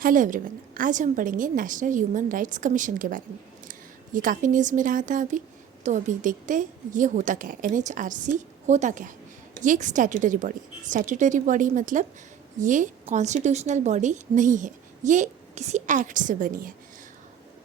Hello everyone, आज हम पढ़ेंगे नेशनल ह्यूमन राइट्स कमीशन के बारे में। ये काफ़ी न्यूज़ में रहा था अभी, तो अभी देखते हैं ये होता क्या है। एनएचआरसी होता क्या है। ये एक स्टैट्यूटरी बॉडी है। स्टैट्यूटरी बॉडी मतलब ये कॉन्स्टिट्यूशनल बॉडी नहीं है, ये किसी एक्ट से बनी है।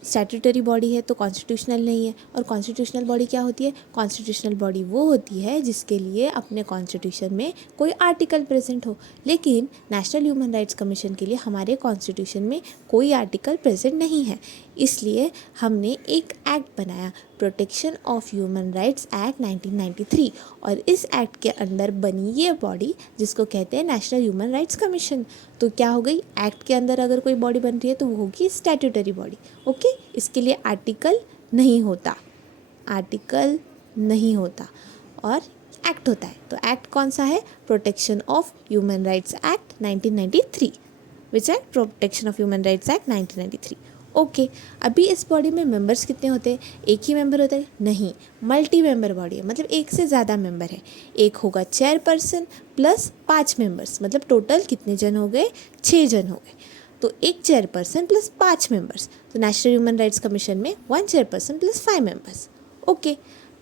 स्टैट्यूटरी बॉडी है तो कॉन्स्टिट्यूशनल नहीं है। और कॉन्स्टिट्यूशनल बॉडी क्या होती है? कॉन्स्टिट्यूशनल बॉडी वो होती है जिसके लिए अपने कॉन्स्टिट्यूशन में कोई आर्टिकल प्रेजेंट हो। लेकिन नेशनल ह्यूमन राइट्स कमीशन के लिए हमारे कॉन्स्टिट्यूशन में कोई आर्टिकल प्रेजेंट नहीं है, इसलिए हमने एक एक्ट बनाया, protection of human rights act 1993। और इस एक्ट के अंदर बनी ये बॉडी जिसको कहते हैं नेशनल ह्यूमन राइट्स कमीशन। तो क्या हो गई, एक्ट के अंदर अगर कोई बॉडी बन रही है तो वो होगी स्टैट्यूटरी बॉडी। ओके, इसके लिए आर्टिकल नहीं होता, आर्टिकल नहीं होता और एक्ट होता है। तो एक्ट कौन सा है? Protection of human rights act 1993, विच है protection of human rights act 1993। Okay, अभी इस बॉडी में मेंबर्स कितने होते हैं? एक ही मेंबर होता है? नहीं, मल्टी मेंबर बॉडी है, मतलब एक से ज़्यादा मेंबर है। एक होगा चेयरपर्सन प्लस 5 मेंबर्स, मतलब टोटल कितने जन हो गए? 6 जन हो गए। तो एक चेयरपर्सन प्लस 5 मेंबर्स, तो नेशनल ह्यूमन राइट्स कमीशन में 1 चेयरपर्सन प्लस 5 मेंबर्स। ओके,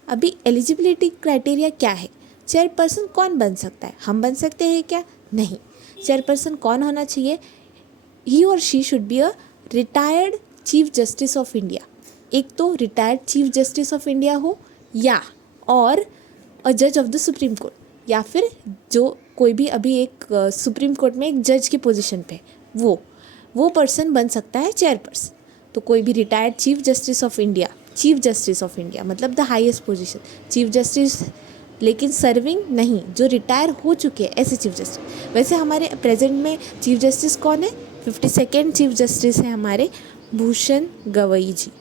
अभी एलिजिबिलिटी क्राइटेरिया क्या है? चेयरपर्सन कौन बन सकता है? हम बन सकते हैं क्या? नहीं। चेयरपर्सन कौन होना चाहिए? ही और she should be a retired chief justice of India. एक तो retired chief justice of India हो, या और अ जज ऑफ द सुप्रीम कोर्ट, या फिर जो कोई भी अभी एक सुप्रीम कोर्ट में एक जज की पोजीशन पे वो पर्सन बन सकता है चेयरपर्सन। तो कोई भी retired chief justice of India मतलब the highest position chief justice, लेकिन सर्विंग नहीं, जो रिटायर हो चुके हैं ऐसे चीफ जस्टिस। वैसे हमारे प्रेजेंट में चीफ जस्टिस कौन है? 52nd चीफ जस्टिस है हमारे भूषण गवई जी,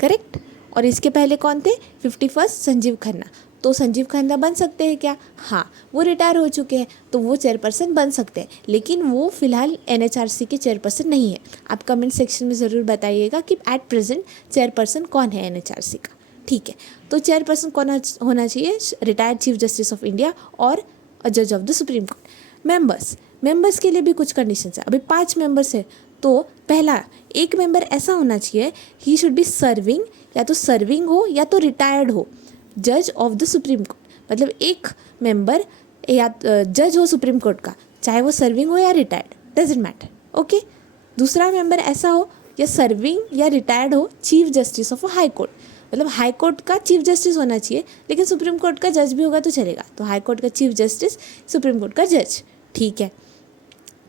करेक्ट। और इसके पहले कौन थे? 51st संजीव खन्ना। तो संजीव खन्ना बन सकते हैं क्या? हाँ, वो रिटायर हो चुके हैं तो वो चेयरपर्सन बन सकते हैं, लेकिन वो फिलहाल एनएचआरसी के चेयरपर्सन नहीं है। आप कमेंट सेक्शन में ज़रूर बताइएगा कि एट प्रेजेंट चेयरपर्सन कौन है एनएचआरसी का। ठीक है, तो चेयरपर्सन कौन होना चाहिए? Retired chief justice of India और अ जज of the supreme court. Members के लिए भी कुछ कंडीशंस है। अभी 5 मेंबर्स है, तो पहला एक मेंबर ऐसा होना चाहिए, ही शुड बी सर्विंग, या तो सर्विंग हो या तो रिटायर्ड हो, जज ऑफ द सुप्रीम कोर्ट। मतलब एक मेंबर या जज हो सुप्रीम कोर्ट का, चाहे वो सर्विंग हो या रिटायर्ड, डजेंट मैटर। ओके, दूसरा मेंबर ऐसा हो या सर्विंग या रिटायर्ड हो chief justice of high court, मतलब हाई कोर्ट का चीफ जस्टिस होना चाहिए, लेकिन सुप्रीम कोर्ट का जज भी होगा तो चलेगा। तो हाई कोर्ट का चीफ जस्टिस, सुप्रीम कोर्ट का जज, ठीक है।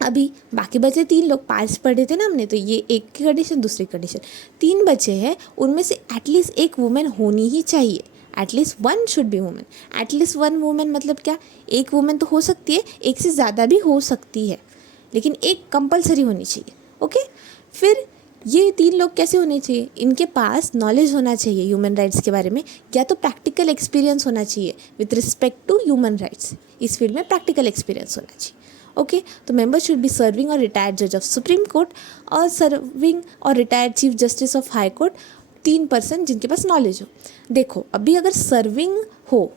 अभी बाकी बचे 3 लोग, 5 पढ़े थे ना हमने, तो ये एक की कंडीशन, दूसरी कंडीशन, 3 बचे हैं, उनमें से एटलीस्ट एक वुमेन होनी ही चाहिए। At least 1 should be women. At least 1 women मतलब क्या? एक वुमेन तो हो सकती है, एक से ज़्यादा भी हो सकती है, लेकिन एक कंपलसरी होनी चाहिए। ओके, फिर ये 3 लोग कैसे होने चाहिए? इनके पास नॉलेज होना चाहिए ह्यूमन राइट्स के बारे में, या तो प्रैक्टिकल एक्सपीरियंस होना चाहिए with respect to human rights. इस फील्ड में प्रैक्टिकल एक्सपीरियंस होना चाहिए। ओके, तो मेंबर शुड बी सर्विंग और रिटायर्ड जज ऑफ सुप्रीम कोर्ट और सर्विंग और retired chief justice of high court, 3 person जिनके पास नॉलेज हो। देखो, अभी अगर सर्विंग हो,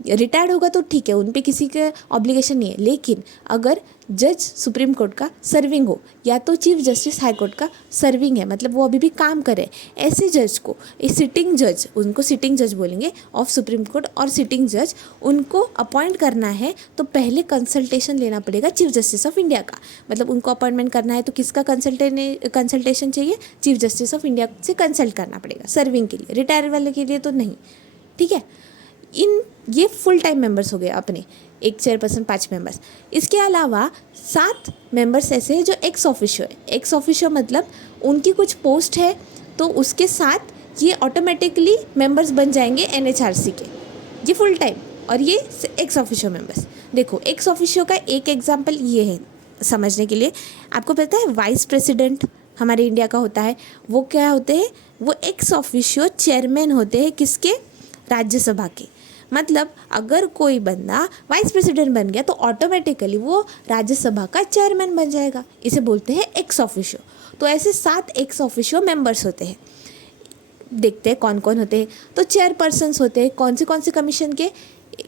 रिटायर्ड होगा तो ठीक है, उन पे किसी का ऑब्लिगेशन नहीं है, लेकिन अगर जज सुप्रीम कोर्ट का सर्विंग हो या तो चीफ जस्टिस हाई कोर्ट का सर्विंग है, मतलब वो अभी भी काम करे, ऐसे जज को सिटिंग जज, उनको सिटिंग जज बोलेंगे ऑफ सुप्रीम कोर्ट, और सिटिंग जज उनको अपॉइंट करना है तो पहले कंसल्टेशन लेना पड़ेगा चीफ जस्टिस ऑफ इंडिया का। मतलब उनको अपॉइंटमेंट करना है तो किसका कंसल्टेशन चाहिए? चीफ जस्टिस ऑफ इंडिया से कंसल्ट करना पड़ेगा सर्विंग के लिए, रिटायर वाले के लिए तो नहीं। ठीक है, ये फुल टाइम मेंबर्स हो गए अपने, एक चेयरपर्सन 5 मेंबर्स। इसके अलावा 7 मेंबर्स ऐसे हैं जो एक्स ऑफिशियो है। एक्स ऑफिशियो मतलब उनकी कुछ पोस्ट है, तो उसके साथ ये ऑटोमेटिकली मेंबर्स बन जाएंगे एनएचआरसी के। ये फुल टाइम और ये एक्स ऑफिशियो मेंबर्स। देखो, एक्स ऑफिशियो का एक एग्जाम्पल ये है समझने के लिए। आपको पता है वाइस प्रेसिडेंट हमारे इंडिया का होता है, वो क्या होते हैं? वो एक्स ऑफिशियो चेयरमैन होते हैं, किसके? राज्यसभा के। मतलब अगर कोई बंदा वाइस प्रेसिडेंट बन गया तो ऑटोमेटिकली वो राज्यसभा का चेयरमैन बन जाएगा, इसे बोलते हैं एक्स ऑफिशियो। तो ऐसे 7 एक्स ऑफिशियो मेंबर्स होते हैं। देखते हैं कौन कौन होते हैं। तो चेयरपर्सन्स होते हैं कौन से कमीशन के?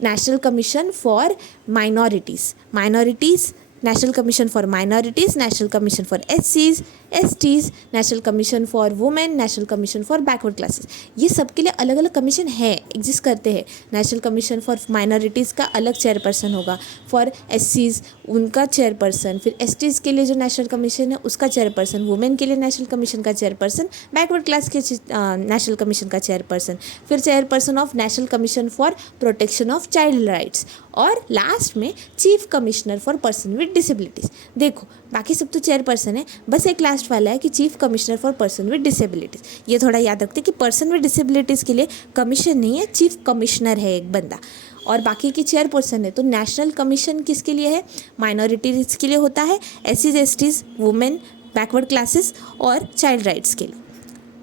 National commission for minorities national commission for minorities, national commission for एससीज, STs, national commission for women, national commission for backward classes. ये सब के लिए अलग अलग कमीशन है, एग्जिस्ट करते हैं। नेशनल कमीशन फॉर माइनॉरिटीज़ का अलग चेयरपर्सन होगा, फॉर एससीज उनका चेयरपर्सन, फिर एसटीज़ के लिए जो नेशनल कमीशन है उसका चेयरपर्सन, वुमेन के लिए नेशनल कमीशन का चेयरपर्सन, बैकवर्ड क्लास के नेशनल कमीशन का चेयरपर्सन, फिर chairperson of national commission for protection of child rights, और लास्ट में chief commissioner for person with disabilities. देखो बाकी सब तो चेयरपर्सन है, बस एक लास्ट वाला है कि chief commissioner for person with disabilities. ये थोड़ा याद रखते कि पर्सन विद डिसेबिलिटीज़ के लिए कमीशन नहीं है, चीफ कमिश्नर है एक बंदा, और बाकी की चेयरपर्सन है। तो नेशनल कमीशन किसके लिए है? माइनॉरिटीज़ के लिए होता है, एससीज, एसटीज़, वुमेन, बैकवर्ड क्लासेस और चाइल्ड राइट्स के लिए।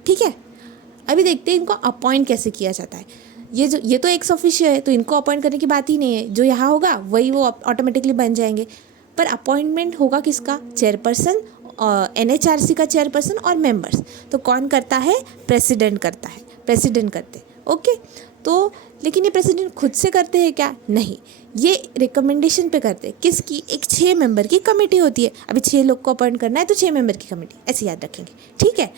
ठीक है, अभी देखते हैं इनको अपॉइंट कैसे किया जाता है। ये तो एक्स ऑफिशियो है, तो इनको अपॉइंट करने की बात ही नहीं है। जो यहाँ होगा वही वो ऑटोमेटिकली बन जाएंगे। पर अपॉइंटमेंट होगा किसका? चेयरपर्सन, एनएचआरसी का चेयरपर्सन और मेंबर्स। तो कौन करता है? प्रेसिडेंट करता है, प्रेसिडेंट करते। ओके, तो लेकिन ये प्रेसिडेंट खुद से करते हैं क्या? नहीं, ये रिकमेंडेशन पे करते हैं। किसकी? एक 6 मेंबर की कमेटी होती है। अभी 6 लोग को अपॉइंट करना है तो 6 मेंबर की कमेटी, ऐसे याद रखेंगे। ठीक है,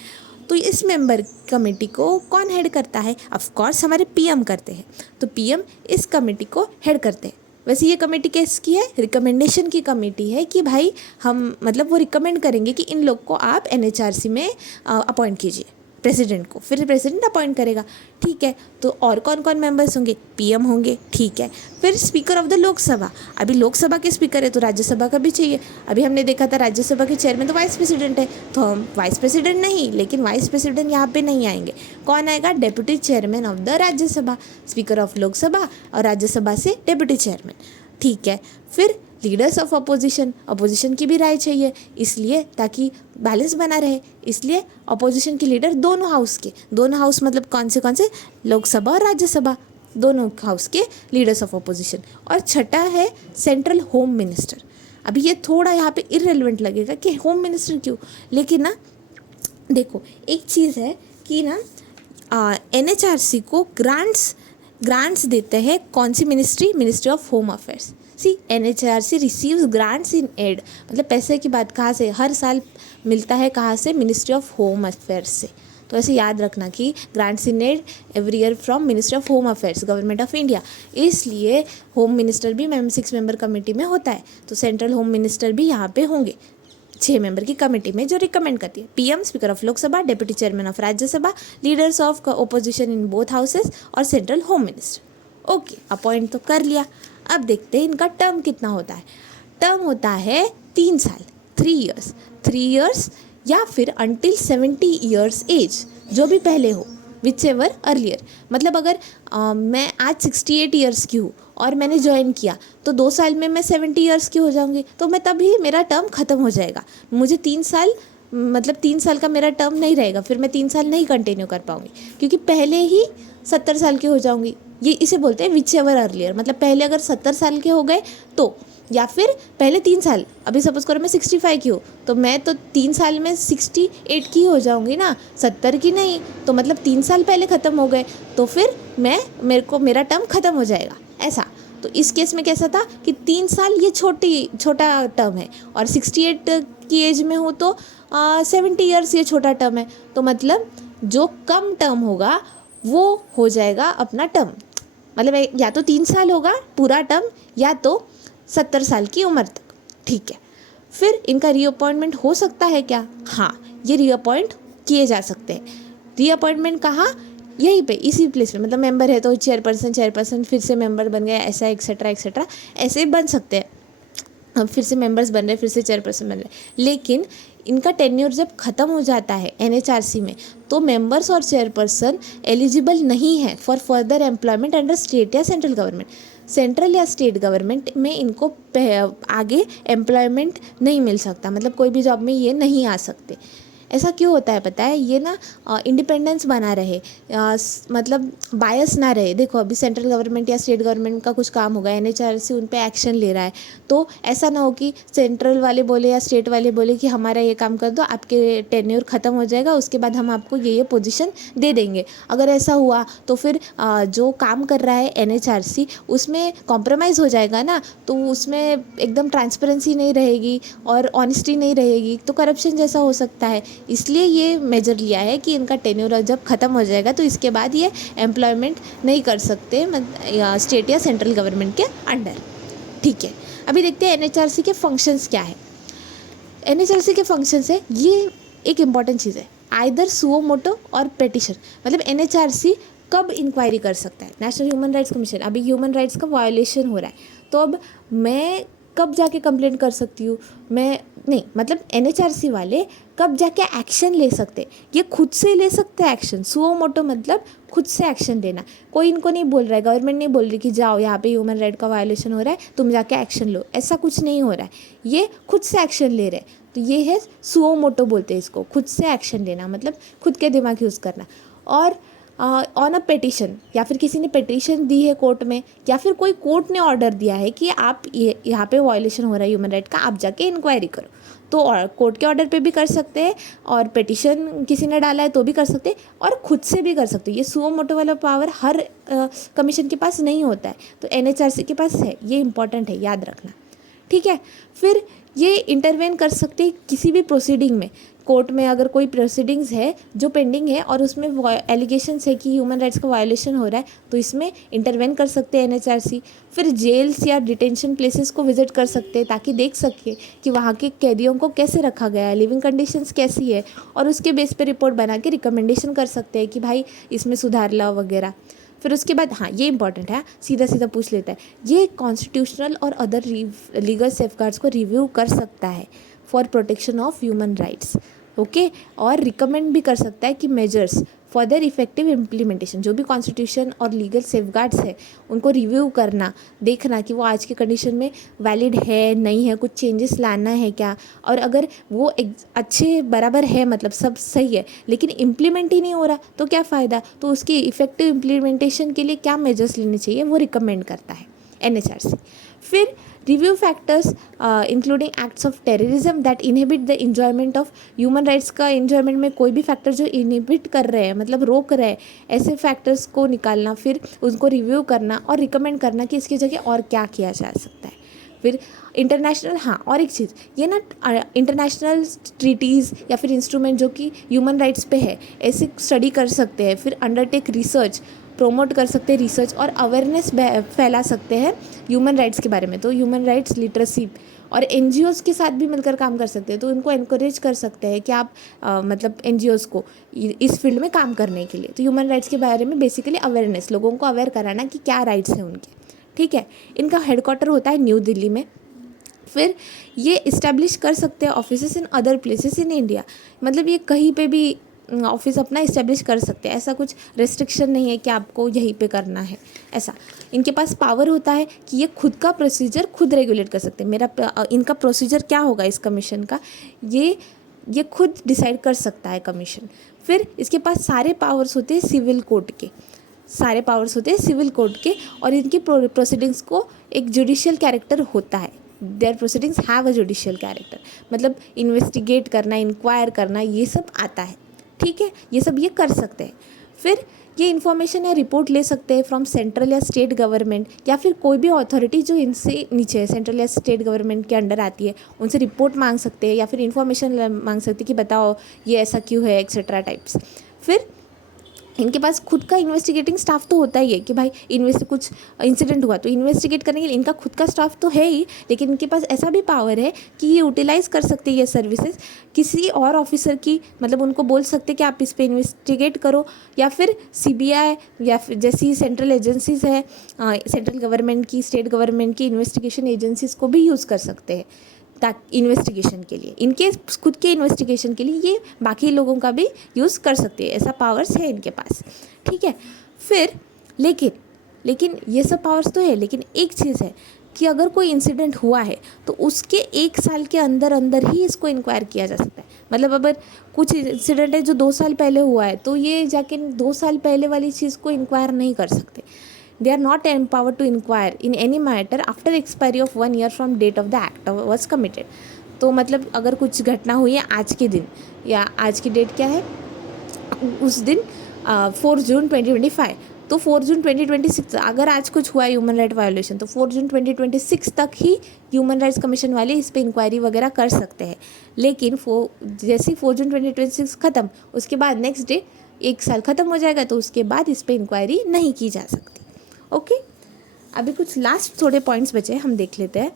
तो इस मेंबर कमेटी को कौन हेड करता है? ऑफ कोर्स हमारे पीएम करते हैं। तो पीएम इस कमेटी को हेड करते हैं। वैसे ये कमेटी किसकी है? रिकमेंडेशन की कमेटी है कि भाई हम मतलब वो रिकमेंड करेंगे कि इन लोग को आप एनएचआरसी में अपॉइंट कीजिए, प्रेसिडेंट को, फिर प्रेसिडेंट अपॉइंट करेगा। ठीक है, तो और कौन कौन मेंबर्स होंगे? पीएम होंगे। ठीक है, फिर स्पीकर ऑफ द लोकसभा। अभी लोकसभा के स्पीकर है तो राज्यसभा का भी चाहिए। अभी हमने देखा था राज्यसभा के चेयरमैन तो वाइस प्रेसिडेंट है, तो हम वाइस प्रेसिडेंट नहीं, लेकिन वाइस प्रेसिडेंट यहाँ पे नहीं आएंगे। कौन आएगा? Deputy chairman of the Rajya Sabha, speaker of Lok Sabha और राज्यसभा से डेप्यूटी चेयरमैन। ठीक है, फिर लीडर्स ऑफ अपोजिशन, अपोजिशन की भी राय चाहिए, इसलिए ताकि बैलेंस बना रहे, इसलिए अपोजिशन के लीडर दोनों हाउस के, दोनों हाउस मतलब कौन से? लोकसभा और राज्यसभा, दोनों हाउस के लीडर्स ऑफ अपोजिशन। और छठा है सेंट्रल होम मिनिस्टर। अभी ये थोड़ा यहाँ पे इररिलेवेंट लगेगा कि होम मिनिस्टर क्यों, लेकिन ना देखो एक चीज़ है कि ना एनएचआरसी को ग्रांट्स देते हैं। कौन सी ministry? Ministry of home affairs. C NHRC receives grants in aid, मतलब पैसे की बात कहाँ से? हर साल मिलता है, कहाँ से? मिनिस्ट्री ऑफ होम अफेयर्स से। तो ऐसे याद रखना कि grants in aid every year from ministry of home affairs, government of India. इसलिए होम मिनिस्टर भी 6 मेंबर कमेटी में होता है, तो सेंट्रल होम मिनिस्टर भी यहाँ पे होंगे 6 मेंबर की कमेटी में, जो रिकमेंड करती है। PM, speaker of Lok Sabha, deputy chairman of Rajya Sabha, leaders of opposition in both houses और central home minister. Okay, appoint तो कर लिया। अब देखते हैं इनका टर्म कितना होता है। टर्म होता है 3 साल, 3 ईयर्स या फिर अंटिल 70 ईयर्स एज, जो भी पहले हो, विच एवर अर्लियर। मतलब अगर मैं आज 68 ईयर्स की हूँ और मैंने ज्वाइन किया तो 2 साल में मैं 70 ईयर्स की हो जाऊँगी, तो मैं तभी मेरा टर्म ख़त्म हो जाएगा। मुझे 3 साल मतलब 3 साल का मेरा टर्म नहीं रहेगा, फिर मैं 3 साल नहीं कंटिन्यू कर पाऊँगी, क्योंकि पहले ही 70 साल की हो जाऊँगी। ये इसे बोलते हैं विच एवर अर्लियर, मतलब पहले अगर 70 साल के हो गए तो, या फिर पहले 3 साल, अभी सपोज करो मैं 65 की हूँ तो मैं तो 3 साल में 68 की हो जाऊँगी ना, 70 की नहीं। तो मतलब 3 साल पहले ख़त्म हो गए तो फिर मेरा टर्म ख़त्म हो जाएगा, ऐसा। तो इस केस में कैसा था कि 3 साल ये छोटा टर्म है, और 68 की एज में हो तो 70 ईयर्स ये छोटा टर्म है। तो मतलब जो कम टर्म होगा वो हो जाएगा अपना टर्म, मतलब या तो 3 साल होगा पूरा टर्म, या तो 70 साल की उम्र तक। ठीक है, फिर इनका रीअपॉइंटमेंट हो सकता है क्या? हाँ, ये रीअपॉइंट किए जा सकते हैं। रीअपॉइंटमेंट कहाँ? यहीं पे, इसी प्लेस पे, मतलब मेंबर है तो चेयरपर्सन फिर से मेंबर बन गया, ऐसा एक्सेट्रा ऐसे बन सकते हैं। फिर से मेंबर्स बन रहे, फिर से चेयरपर्सन बन रहे। लेकिन इनका टेन्योर जब ख़त्म हो जाता है एनएचआरसी में, तो मेंबर्स और चेयरपर्सन एलिजिबल नहीं है for further employment under state या सेंट्रल गवर्नमेंट। सेंट्रल या स्टेट गवर्नमेंट में इनको आगे एम्प्लॉयमेंट नहीं मिल सकता, मतलब कोई भी जॉब में ये नहीं आ सकते। ऐसा क्यों होता है पता है? ये ना इंडिपेंडेंस बना रहे, मतलब बायस ना रहे। देखो अभी सेंट्रल गवर्नमेंट या स्टेट गवर्नमेंट का कुछ काम होगा, एनएचआरसी उन पे एक्शन ले रहा है, तो ऐसा ना हो कि सेंट्रल वाले बोले या स्टेट वाले बोले कि हमारा ये काम कर दो, आपके टेन्योर ख़त्म हो जाएगा, उसके बाद हम आपको ये पोजीशन दे देंगे। अगर ऐसा हुआ तो फिर जो काम कर रहा है एनएचआरसी उसमें कॉम्प्रोमाइज़ हो जाएगा ना, तो उसमें एकदम ट्रांसपेरेंसी नहीं रहेगी और ऑनेस्टी नहीं रहेगी, तो करप्शन जैसा हो सकता है। इसलिए ये मेजर लिया है कि इनका टेन्योर जब ख़त्म हो जाएगा तो इसके बाद ये एम्प्लॉयमेंट नहीं कर सकते स्टेट या सेंट्रल गवर्नमेंट के अंडर। ठीक है, अभी देखते हैं एनएचआरसी के फंक्शंस क्या है। एनएचआरसी के फंक्शंस है, ये एक इम्पॉर्टेंट चीज़ है, आइदर सुओ मोटो और पेटिशन। मतलब एनएचआरसी कब इंक्वायरी कर सकता है? नेशनल ह्यूमन राइट्स कमीशन, अभी ह्यूमन राइट्स का वायोलेशन हो रहा है, तो अब मैं कब जाके कंप्लेंट कर सकती हूँ? मैं नहीं, मतलब एनएचआरसी वाले कब जाके एक्शन ले सकते? ये खुद से ले सकते हैं एक्शन। सुओ मोटो मतलब खुद से एक्शन लेना, कोई इनको नहीं बोल रहा है, गवर्नमेंट नहीं बोल रही कि जाओ यहाँ पे ह्यूमन राइट का वायोलेशन हो रहा है, तुम जाके एक्शन लो, ऐसा कुछ नहीं हो रहा है। ये खुद से एक्शन ले रहे हैं, तो ये है सुओ मोटो बोलते हैं इसको, खुद से एक्शन लेना, मतलब खुद के दिमाग यूज़ करना। और ऑन अ पेटिशन, या फिर किसी ने पेटिशन दी है कोर्ट में, या फिर कोई कोर्ट ने ऑर्डर दिया है कि आप ये यहाँ पे वायलेशन हो रहा है ह्यूमन राइट का, आप जाके इंक्वायरी करो, तो कोर्ट के ऑर्डर पे भी कर सकते हैं, और पेटिशन किसी ने डाला है तो भी कर सकते हैं, और खुद से भी कर सकते हैं। ये सुओ मोटो वाला पावर हर कमीशन के पास नहीं होता है, तो एनएचआरसी के पास है, ये इंपॉर्टेंट है, याद रखना। ठीक है, फिर ये इंटरवेन कर सकते हैं किसी भी प्रोसीडिंग में। कोर्ट में अगर कोई प्रोसीडिंग्स है जो पेंडिंग है और उसमें एलिगेशंस है कि ह्यूमन राइट्स का वायोलेशन हो रहा है, तो इसमें इंटरवेन कर सकते हैं एनएचआरसी। फिर जेल्स या डिटेंशन प्लेसेस को विजिट कर सकते हैं ताकि देख सके कि वहाँ के कैदियों को कैसे रखा गया है, लिविंग कंडीशंस कैसी है, और उसके बेस पे रिपोर्ट बना के रिकमेंडेशन कर सकते हैं कि भाई इसमें सुधार लाओ वगैरह। फिर उसके बाद हाँ, ये इंपॉर्टेंट है, सीधा सीधा पूछ लेता है, ये कॉन्स्टिट्यूशनल और अदर लीगल सेफगार्ड्स को रिव्यू कर सकता है for protection of human rights. Okay, और रिकमेंड भी कर सकता है कि measures for their effective implementation, जो भी कॉन्स्टिट्यूशन और लीगल सेफगार्ड्स है उनको रिव्यू करना, देखना कि वो आज के कंडीशन में वैलिड है नहीं है, कुछ चेंजेस लाना है क्या, और अगर वो अच्छे बराबर है, मतलब सब सही है, लेकिन इम्प्लीमेंट ही नहीं हो रहा तो क्या फ़ायदा, तो उसकी इफेक्टिव इम्प्लीमेंटेशन के लिए क्या मेजर्स लेने चाहिए वो रिकमेंड करता है एनएचआरसी। फिर review factors including acts of terrorism that inhibit the enjoyment of human rights का इंजॉयमेंट में कोई भी फैक्टर जो इनहिबिट कर रहे हैं, मतलब रोक रहे हैं, ऐसे फैक्टर्स को निकालना, फिर उनको रिव्यू करना और रिकमेंड करना कि इसकी जगह और क्या किया जा सकता है। फिर इंटरनेशनल, हाँ और एक चीज़, ये ना इंटरनेशनल ट्रीटीज़ या फिर इंस्ट्रूमेंट जो कि ह्यूमन राइट्स पे है, ऐसे स्टडी कर सकते हैं, फिर अंडरटेक रिसर्च, प्रोमोट कर सकते हैं रिसर्च, और अवेयरनेस फैला सकते हैं ह्यूमन राइट्स के बारे में। तो ह्यूमन राइट्स लिटरेसी, और एनजीओज़ के साथ भी मिलकर काम कर सकते हैं, तो उनको एनकरेज कर सकते हैं कि आप मतलब एनजीओज़ को इस फील्ड में काम करने के लिए। तो ह्यूमन राइट्स के बारे में बेसिकली अवेयरनेस, लोगों को अवेयर कराना कि क्या राइट्स हैं उनके। ठीक है, इनका हेडक्वार्टर होता है न्यू दिल्ली में। फिर ये इस्टेब्लिश कर सकते हैं offices in other places in India, मतलब ये कहीं पे भी ऑफिस अपना इस्टेब्लिश कर सकते हैं, ऐसा कुछ रेस्ट्रिक्शन नहीं है कि आपको यहीं पे करना है। ऐसा इनके पास पावर होता है कि ये खुद का प्रोसीजर खुद रेगुलेट कर सकते हैं। इनका प्रोसीजर क्या होगा इस कमीशन का, ये खुद डिसाइड कर सकता है कमीशन। फिर इसके पास सारे पावर्स होते हैं सिविल कोर्ट के, सारे पावर्स होते हैं सिविल कोर्ट के, और इनकी प्रोसीडिंग्स को एक जुडिशियल कैरेक्टर होता है। Their proceedings have a judicial character, मतलब इन्वेस्टिगेट करना, इंक्वायर करना, ये सब आता है। ठीक है, ये सब ये कर सकते हैं। फिर ये इन्फॉर्मेशन या रिपोर्ट ले सकते हैं फ्रॉम सेंट्रल या स्टेट गवर्नमेंट, या फिर कोई भी अथॉरिटी जो इनसे नीचे है, सेंट्रल या स्टेट गवर्नमेंट के अंडर आती है, उनसे रिपोर्ट मांग सकते हैं या फिर इन्फॉर्मेशन मांग सकते हैं कि बताओ ये ऐसा क्यों है, एक्सेट्रा टाइप्स। फिर इनके पास खुद का इन्वेस्टिगेटिंग स्टाफ तो होता ही है कि भाई कुछ इंसिडेंट हुआ तो इन्वेस्टिगेट करने के लिए इनका खुद का स्टाफ तो है ही, लेकिन इनके पास ऐसा भी पावर है कि ये यूटिलाइज़ कर सकते हैं ये सर्विसेज किसी और ऑफिसर की, मतलब उनको बोल सकते कि आप इस पे इन्वेस्टिगेट करो, या फिर सीबीआई या फिर जैसी सेंट्रल एजेंसीज है, सेंट्रल गवर्नमेंट की, स्टेट गवर्नमेंट की इन्वेस्टिगेशन एजेंसीज को भी यूज़ कर सकते हैं ताकि इन्वेस्टिगेशन के लिए, इनके खुद के इन्वेस्टिगेशन के लिए ये बाकी लोगों का भी यूज़ कर सकते हैं, ऐसा पावर्स है इनके पास। ठीक है, फिर लेकिन ये सब पावर्स तो है, लेकिन एक चीज़ है कि अगर कोई इंसिडेंट हुआ है तो उसके 1 साल के अंदर अंदर ही इसको इंक्वायर किया जा सकता है। मतलब अगर कुछ इंसिडेंट है जो 2 साल पहले हुआ है तो ये जाके 2 साल पहले वाली चीज़ को इंक्वायर नहीं कर सकते। They are not empowered to inquire in any matter after expiry of 1 year from date of the act was committed. तो मतलब अगर कुछ घटना हुई है आज के दिन, या आज की डेट क्या है, उस दिन 4 जून 2025, तो 4 जून 2026 अगर आज कुछ हुआ है ह्यूमन राइट वायोलेशन तो 4 जून 2026 तक ही ह्यूमन राइट्स कमीशन वाले इस पर इंक्वायरी वगैरह कर सकते हैं। लेकिन जैसे 4 जून 2026 ख़त्म, उसके बाद नेक्स्ट डे 1 साल ख़त्म हो जाएगा तो उसके बाद इस पर इंक्वायरी नहीं की जा सकती। ओके, अभी कुछ लास्ट थोड़े पॉइंट्स बचे हम देख लेते हैं।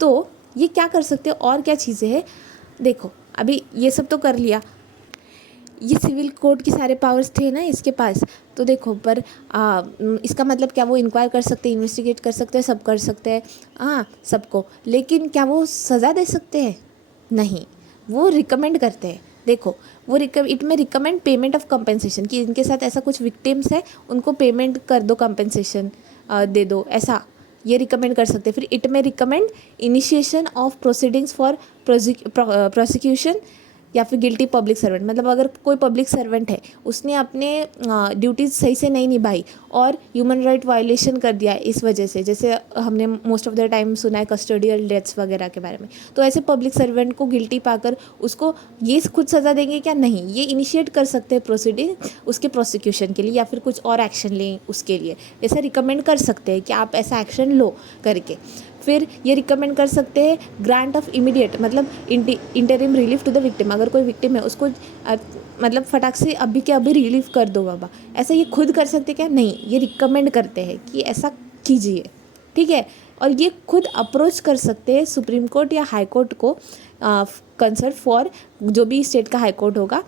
तो ये क्या कर सकते हैं और क्या चीज़ें हैं, देखो अभी ये सब तो कर लिया, ये सिविल कोर्ट के सारे पावर्स थे ना इसके पास। तो देखो पर इसका मतलब क्या वो इंक्वायर कर सकते हैं, इन्वेस्टिगेट कर सकते हैं, सब कर सकते हैं, हाँ सबको, लेकिन क्या वो सज़ा दे सकते हैं? नहीं, वो रिकमेंड करते हैं। देखो वो इट में रिकमेंड पेमेंट ऑफ कंपेंसेशन, कि इनके साथ ऐसा कुछ विक्टिम्स है उनको पेमेंट कर दो, कंपेंसेशन दे दो, ऐसा ये रिकमेंड कर सकते हैं। फिर इट में recommend initiation of proceedings for prosecution या फिर गिल्टी पब्लिक सर्वेंट, मतलब अगर कोई पब्लिक सर्वेंट है उसने अपने ड्यूटीज़ सही से नहीं निभाई और ह्यूमन राइट वायलेशन कर दिया इस वजह से, जैसे हमने मोस्ट ऑफ द टाइम सुना है कस्टोडियल डेथ्स वगैरह के बारे में, तो ऐसे पब्लिक सर्वेंट को गिल्टी पाकर उसको ये खुद सज़ा देंगे क्या? नहीं, ये इनिशिएट कर सकते हैं प्रोसीडिंग उसके प्रोसिक्यूशन के लिए या फिर कुछ और एक्शन लें उसके लिए, ऐसा रिकमेंड कर सकते हैं कि आप ऐसा एक्शन लो करके। फिर ये रिकमेंड कर सकते हैं ग्रांट ऑफ इमीडिएट, मतलब interim relief to the victim, अगर कोई विक्टिम है उसको मतलब फटाक से अभी के अभी रिलीफ कर दो बाबा, ऐसा ये खुद कर सकते क्या? नहीं, ये रिकमेंड करते हैं कि ऐसा कीजिए, ठीक है। और ये खुद अप्रोच कर सकते हैं सुप्रीम कोर्ट या हाई कोर्ट को कंसर्न फॉर, जो भी स्टेट का हाई कोर्ट होगा,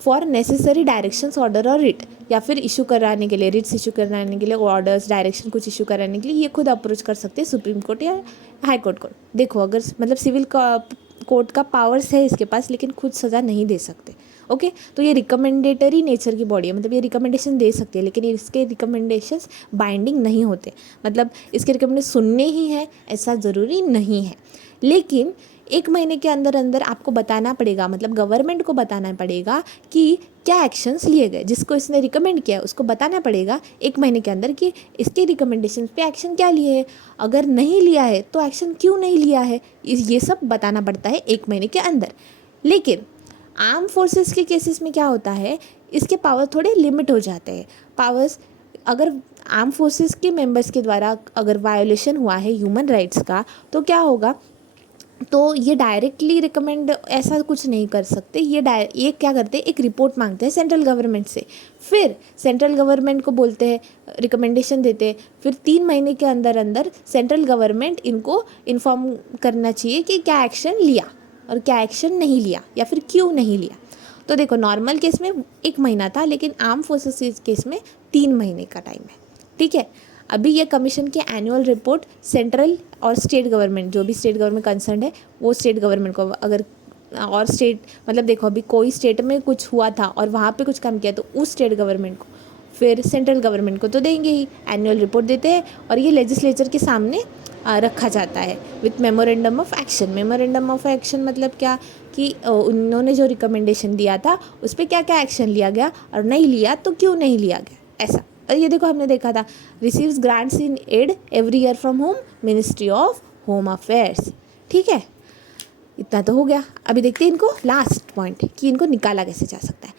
फॉर नेसेसरी डायरेक्शंस ऑर्डर और रिट, या फिर इशू कराने के लिए, रिट्स इशू कराने के लिए, ऑर्डर्स डायरेक्शन कुछ इशू कराने के लिए ये खुद अप्रोच कर सकते हैं सुप्रीम कोर्ट या हाई कोर्ट को। देखो अगर मतलब सिविल कोर्ट का पावर्स है इसके पास, लेकिन खुद सज़ा नहीं दे सकते। ओके, तो ये रिकमेंडेटरी नेचर की बॉडी है, मतलब ये रिकमेंडेशन दे सकती है, लेकिन इसके रिकमेंडेशंस बाइंडिंग नहीं होते, मतलब इसके रिकमेंडेशन सुनने ही है ऐसा ज़रूरी नहीं है। लेकिन 1 महीने के अंदर अंदर आपको बताना पड़ेगा, मतलब गवर्नमेंट को बताना पड़ेगा कि क्या एक्शंस लिए गए, जिसको इसने रिकमेंड किया उसको बताना पड़ेगा 1 महीने के अंदर कि इसके रिकमेंडेशन पे एक्शन क्या लिए है, अगर नहीं लिया है तो एक्शन क्यों नहीं लिया है, ये सब बताना पड़ता है 1 महीने के अंदर। लेकिन आर्म फोर्सेस के केसेस में क्या होता है, इसके पावर थोड़े लिमिट हो जाते हैं। पावर्स अगर आर्म फोर्सेस के मेंबर्स के द्वारा अगर वायोलेशन हुआ है ह्यूमन राइट्स का, तो क्या होगा, तो ये डायरेक्टली रिकमेंड ऐसा कुछ नहीं कर सकते, ये क्या करते हैं, एक रिपोर्ट मांगते हैं सेंट्रल गवर्नमेंट से, फिर सेंट्रल गवर्नमेंट को बोलते हैं, रिकमेंडेशन देते हैं, फिर 3 महीने के अंदर अंदर सेंट्रल गवर्नमेंट इनको इन्फॉर्म करना चाहिए कि क्या एक्शन लिया और क्या एक्शन नहीं लिया या फिर क्यों नहीं लिया। तो देखो नॉर्मल केस में 1 महीना था, लेकिन आर्म फोर्सेस केस में 3 महीने का टाइम है, ठीक है। अभी ये कमीशन के एनुअल रिपोर्ट सेंट्रल और स्टेट गवर्नमेंट, जो भी स्टेट गवर्नमेंट कंसर्न है वो स्टेट गवर्नमेंट को, अगर और स्टेट मतलब देखो अभी कोई स्टेट में कुछ हुआ था और वहाँ पे कुछ काम किया तो उस स्टेट गवर्नमेंट को, फिर सेंट्रल गवर्नमेंट को तो देंगे ही, एनुअल रिपोर्ट देते हैं और ये लेजिस्लेचर के सामने रखा जाता है with memorandum of action. Memorandum of action मतलब क्या, कि उन्होंने जो रिकमेंडेशन दिया था उस पर क्या क्या एक्शन लिया गया और नहीं लिया तो क्यों नहीं लिया गया, ऐसा। और ये देखो हमने देखा था, receives grants in aid every year from home, ministry of home affairs, ठीक है। इतना तो हो गया। अभी देखते हैं इनको लास्ट पॉइंट कि इनको निकाला कैसे जा सकता है।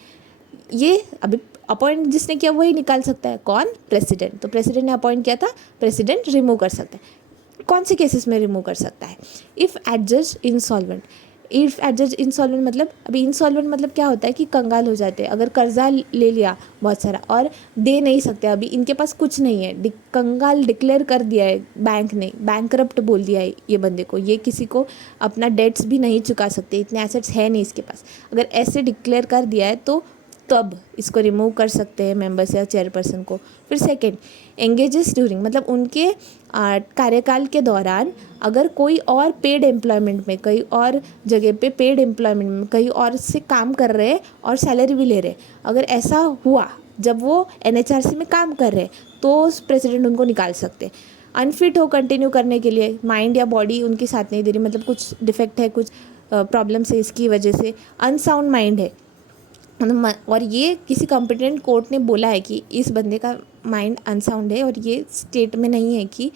ये अभी अपॉइंट जिसने किया वही निकाल सकता है, कौन? प्रेसिडेंट। तो प्रेसिडेंट ने अपॉइंट किया था, प्रेसिडेंट रिमूव कर सकता है। कौन से केसेस में रिमूव कर सकता है? If adjust insolvent. If adjust insolvent मतलब, अभी इंसॉल्वेंट मतलब क्या होता है कि कंगाल हो जाते हैं, अगर कर्जा ले लिया बहुत सारा और दे नहीं सकते, अभी इनके पास कुछ नहीं है, कंगाल डिक्लेयर कर दिया है बैंक ने, बैंकरप्ट बोल दिया है ये बंदे को, ये किसी को अपना डेट्स भी नहीं चुका सकते, इतने एसेट्स है नहीं इसके पास, अगर ऐसे डिक्लेयर कर दिया है तो तब इसको रिमूव कर सकते हैं मेंबर्स या चेयरपर्सन को। फिर सेकंड, एंगेजेस ड्यूरिंग, मतलब उनके कार्यकाल के दौरान अगर कोई और पेड एम्प्लॉयमेंट में, कहीं और जगह पे पेड एम्प्लॉयमेंट में कहीं और से काम कर रहे हैं और सैलरी भी ले रहे, अगर ऐसा हुआ जब वो NHRC में काम कर रहे हैं तो प्रेसिडेंट उनको निकाल सकते हैं। अनफिट हो कंटिन्यू करने के लिए, माइंड या बॉडी उनकी साथ नहीं दे रही, मतलब कुछ डिफेक्ट है, कुछ प्रॉब्लम्स है, इसकी वजह से अनसाउंड माइंड है, और ये किसी कॉम्पिटेंट कोर्ट ने बोला है कि इस बंदे का माइंड अनसाउंड है और ये स्टेट में नहीं है कि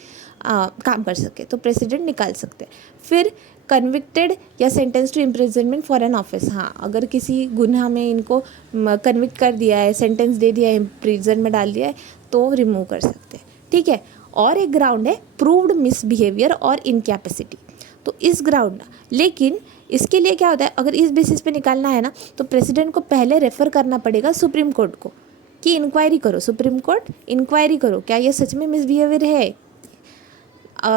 काम कर सके, तो प्रेसिडेंट निकाल सकते हैं। फिर कन्विक्टेड या sentence to imprisonment for an offence, हाँ अगर किसी गुनाह में इनको कन्विक्ट कर दिया है, सेंटेंस दे दिया है, इम्प्रिजन में डाल दिया है, तो रिमूव कर सकते हैं, ठीक है। और एक ग्राउंड है प्रूव्ड मिसबिहेवियर और इनकैपेसिटी, तो इस ग्राउंड, लेकिन इसके लिए क्या होता है, अगर इस बेसिस पे निकालना है ना, तो प्रेसिडेंट को पहले रेफ़र करना पड़ेगा सुप्रीम कोर्ट को कि इंक्वायरी करो, सुप्रीम कोर्ट इंक्वायरी करो क्या ये सच में मिसबिहेवियर है।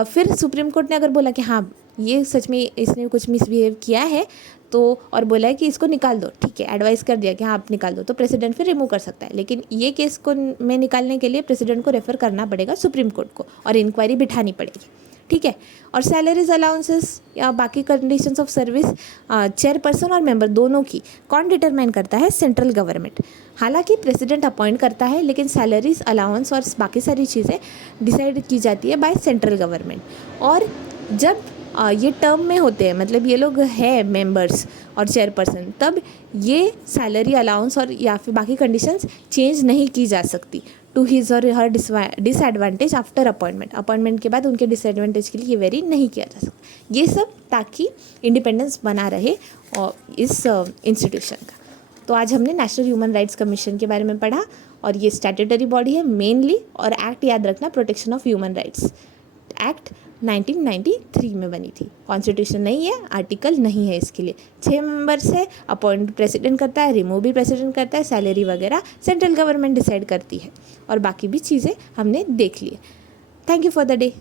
फिर सुप्रीम कोर्ट ने अगर बोला कि हाँ ये सच में इसने कुछ मिसबिहेव किया है, तो और बोला है कि इसको निकाल दो, ठीक है, एडवाइस कर दिया कि हाँ आप निकाल दो, तो प्रेसिडेंट फिर रिमूव कर सकता है। लेकिन ये केस को में निकालने के लिए प्रेसिडेंट को रेफ़र करना पड़ेगा सुप्रीम कोर्ट को और इंक्वायरी बिठानी पड़ेगी, ठीक है। और सैलरीज अलाउंसेस या बाकी कंडीशंस ऑफ सर्विस चेयरपर्सन और मेंबर दोनों की कौन डिटरमाइन करता है, सेंट्रल गवर्नमेंट। हालांकि प्रेसिडेंट अपॉइंट करता है, लेकिन सैलरीज अलाउंस और बाकी सारी चीज़ें डिसाइड की जाती है बाय सेंट्रल गवर्नमेंट। और जब ये टर्म में होते हैं, मतलब ये लोग हैं मेंबर्स और चेयरपर्सन, तब ये सैलरी अलाउंस और या फिर बाकी कंडीशंस चेंज नहीं की जा सकती टू हिज और हर डिसएडवांटेज आफ्टर अपॉइंटमेंट के बाद उनके डिसएडवांटेज के लिए ये वेरी नहीं किया जा सकता। ये सब ताकि इंडिपेंडेंस बना रहे और इस इंस्टीट्यूशन का। तो आज हमने नेशनल ह्यूमन राइट्स कमीशन के बारे में पढ़ा, और ये स्टैट्यूटरी बॉडी है मेनली, और एक्ट याद रखना, protection of human rights act 1993 में बनी थी। कॉन्स्टिट्यूशन नहीं है, आर्टिकल नहीं है इसके लिए। 6 मेंबर से अपॉइंट प्रेसिडेंट करता है, रिमूव भी प्रेसिडेंट करता है, सैलरी वगैरह सेंट्रल गवर्नमेंट डिसाइड करती है, और बाकी भी चीज़ें हमने देख ली। Thank you for the day.